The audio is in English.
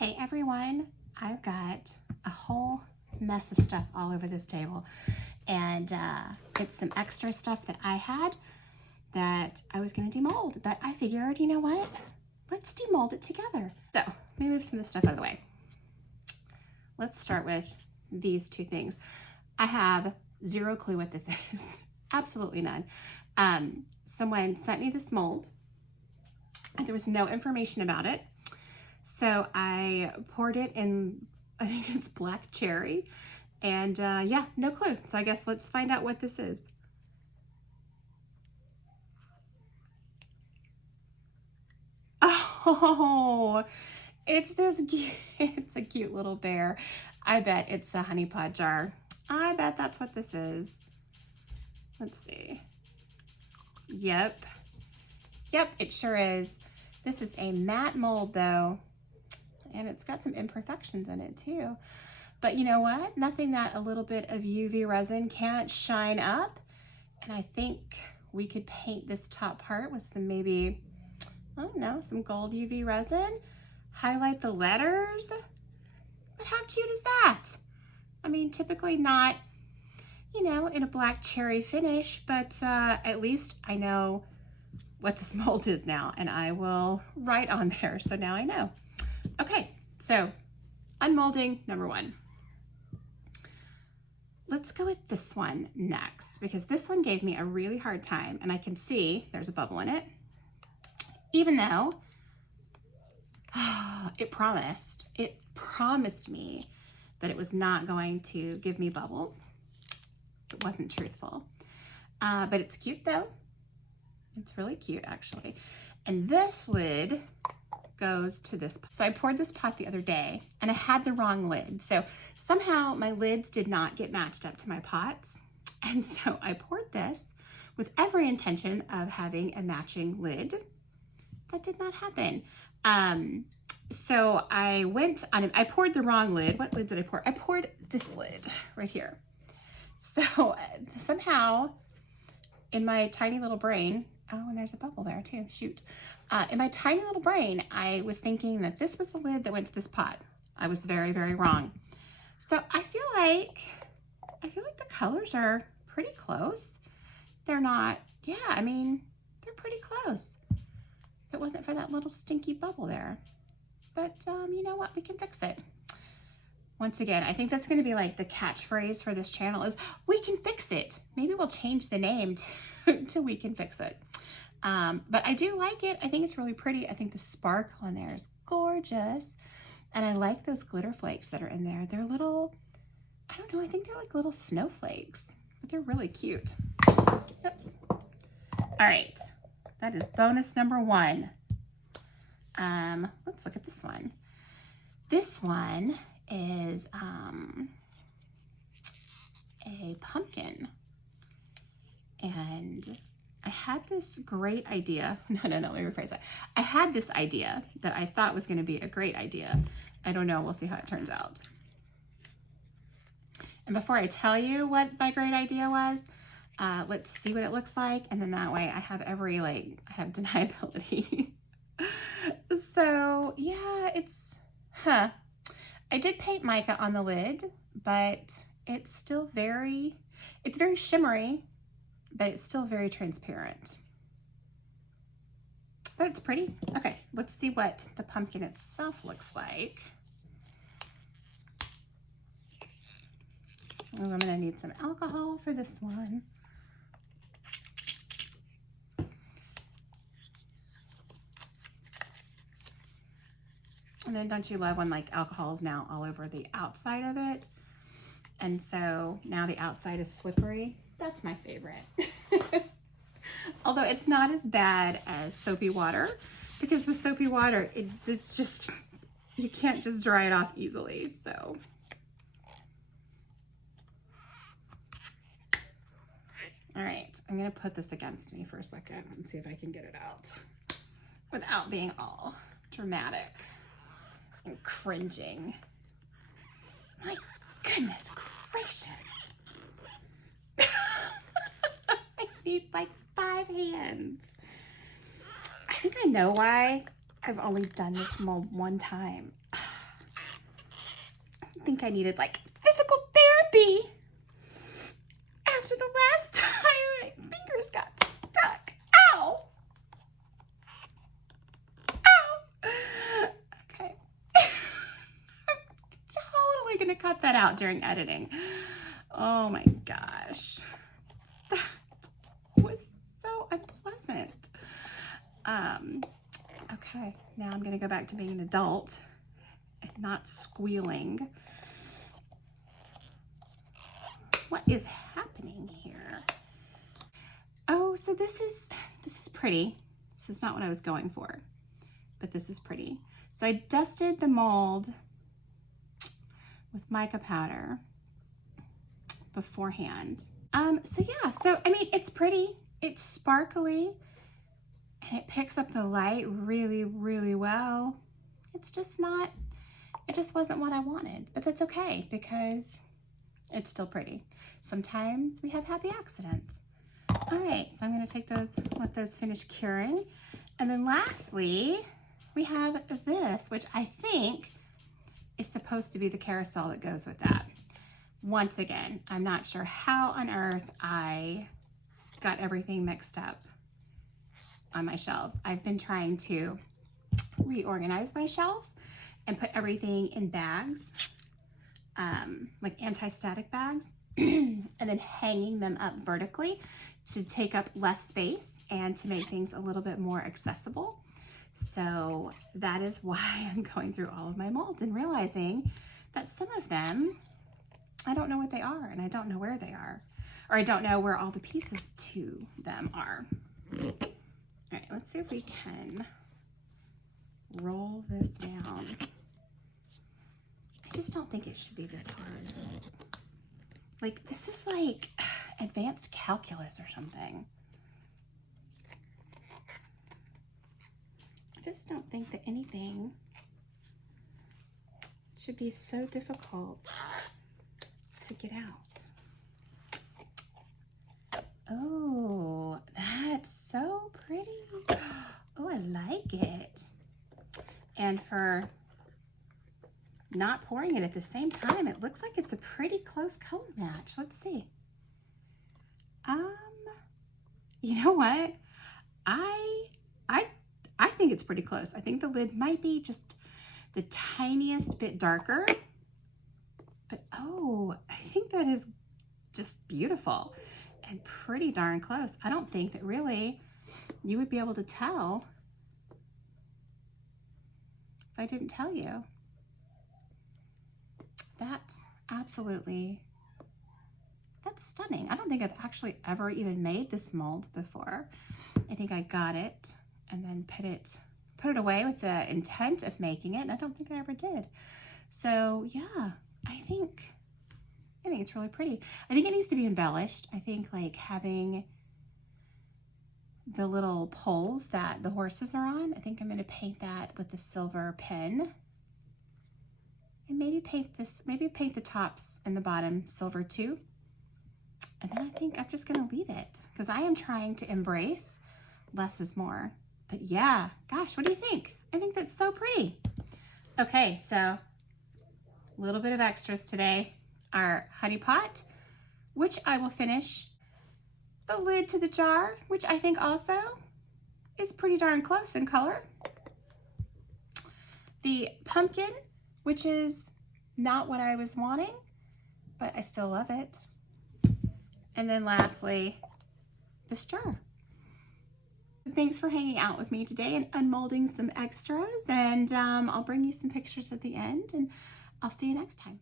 Hey everyone, I've got a whole mess of stuff all over this table, and it's some extra stuff that I had that I was going to demold, but I figured, you know what, let's demold it together. So let me move some of this stuff out of the way. Let's start with these two things. I have zero clue what this is. Absolutely none. Someone sent me this mold and there was no information about it. So I poured it in, I think it's black cherry, and yeah, no clue. So I guess let's find out what this is. Oh, it's it's a cute little bear. I bet it's a honey pot jar. I bet that's what this is. Let's see. Yep, it sure is. This is a matte mold though, and it's got some imperfections in it too. But you know what? Nothing that a little bit of UV resin can't shine up. And I think we could paint this top part with some maybe, I don't know, some gold UV resin. Highlight the letters. But how cute is that? I mean, typically not, you know, in a black cherry finish, but at least I know what this mold is now, and I will write on there. So now I know. Okay, so unmolding number one. Let's go with this one next, because this one gave me a really hard time, and I can see there's a bubble in it, even though it promised me that it was not going to give me bubbles. It wasn't truthful, but it's cute though. It's really cute actually. And this lid goes to this. So I poured this pot the other day and I had the wrong lid. So somehow my lids did not get matched up to my pots. And so I poured this with every intention of having a matching lid. That did not happen. So I went on, I poured the wrong lid. What lid did I pour? I poured this lid right here. So somehow in my tiny little brain, oh, and there's a bubble there too, shoot. In my tiny little brain, I was thinking that this was the lid that went to this pot. I was very, very wrong. So I feel like the colors are pretty close. They're not, yeah, I mean, they're pretty close. If it wasn't for that little stinky bubble there. But you know what, we can fix it. Once again, I think that's gonna be like the catchphrase for this channel is, we can fix it. Maybe we'll change the name to We Can Fix It. But I do like it. I think it's really pretty. I think the sparkle in there is gorgeous. And I like those glitter flakes that are in there. They're little, I don't know, I think they're like little snowflakes, but they're really cute. Oops. All right, that is bonus number one. Let's look at this one. This one is a pumpkin. And I had this great idea. No, let me rephrase that. I had this idea that I thought was going to be a great idea. I don't know. We'll see how it turns out. And before I tell you what my great idea was, let's see what it looks like. And then that way I have I have deniability. So yeah, I did paint mica on the lid, but it's still very shimmery, but it's still very transparent. But it's pretty. Okay, let's see what the pumpkin itself looks like. Oh, I'm gonna need some alcohol for this one. And then don't you love when like alcohol is now all over the outside of it? And so now the outside is slippery. That's my favorite. Although it's not as bad as soapy water, because with soapy water, it's just, you can't just dry it off easily, so. All right, I'm gonna put this against me for a second and see if I can get it out without being all dramatic and cringing. My goodness gracious. I need like 5 hands. I think I know why I've only done this mold one time. think I needed like physical therapy after the last time my fingers got stuck. Ow! Ow! Okay. I'm totally gonna cut that out during editing. Oh my gosh. That was so unpleasant. Okay, now I'm gonna go back to being an adult and not squealing. What is happening here? Oh, so this is pretty. This is not what I was going for, but this is pretty. So I dusted the mold with mica powder beforehand. So yeah, so I mean, it's pretty, it's sparkly, and it picks up the light really, really well. It's just not, it just wasn't what I wanted, but that's okay because it's still pretty. Sometimes we have happy accidents. All right, so I'm gonna take those, let those finish curing. And then lastly, we have this, which I think is supposed to be the carousel that goes with that. Once again, I'm not sure how on earth I got everything mixed up on my shelves. I've been trying to reorganize my shelves and put everything in bags, like anti-static bags, and then hanging them up vertically to take up less space and to make things a little bit more accessible. So that is why I'm going through all of my molds and realizing that some of them, I don't know what they are, and I don't know where they are, or I don't know where all the pieces to them are. All right, let's see if we can roll this down. I just don't think it should be this hard. Like, this is like advanced calculus or something. I just don't think that anything should be so difficult to get out. Oh, that's so pretty. Oh, I like it. And for not pouring it at the same time, it looks like it's a pretty close color match. Let's see. You know what? I think it's pretty close. I think the lid might be just the tiniest bit darker, but oh, I think that is just beautiful and pretty darn close. I don't think that really you would be able to tell if I didn't tell you. That's absolutely, that's stunning. I don't think I've actually ever even made this mold before. I think I got it and then put it away with the intent of making it, and I don't think I ever did. So yeah, I think it's really pretty. I think it needs to be embellished. I think like having the little poles that the horses are on, I think I'm gonna paint that with the silver pen. And maybe paint the tops and the bottom silver too. And then I think I'm just gonna leave it because I am trying to embrace less is more. But yeah, gosh, what do you think? I think that's so pretty. Okay, so a little bit of extras today. Our honey pot, which I will finish. The lid to the jar, which I think also is pretty darn close in color. The pumpkin, which is not what I was wanting, but I still love it. And then lastly, this jar. Thanks for hanging out with me today and unmolding some extras, and I'll bring you some pictures at the end, and I'll see you next time.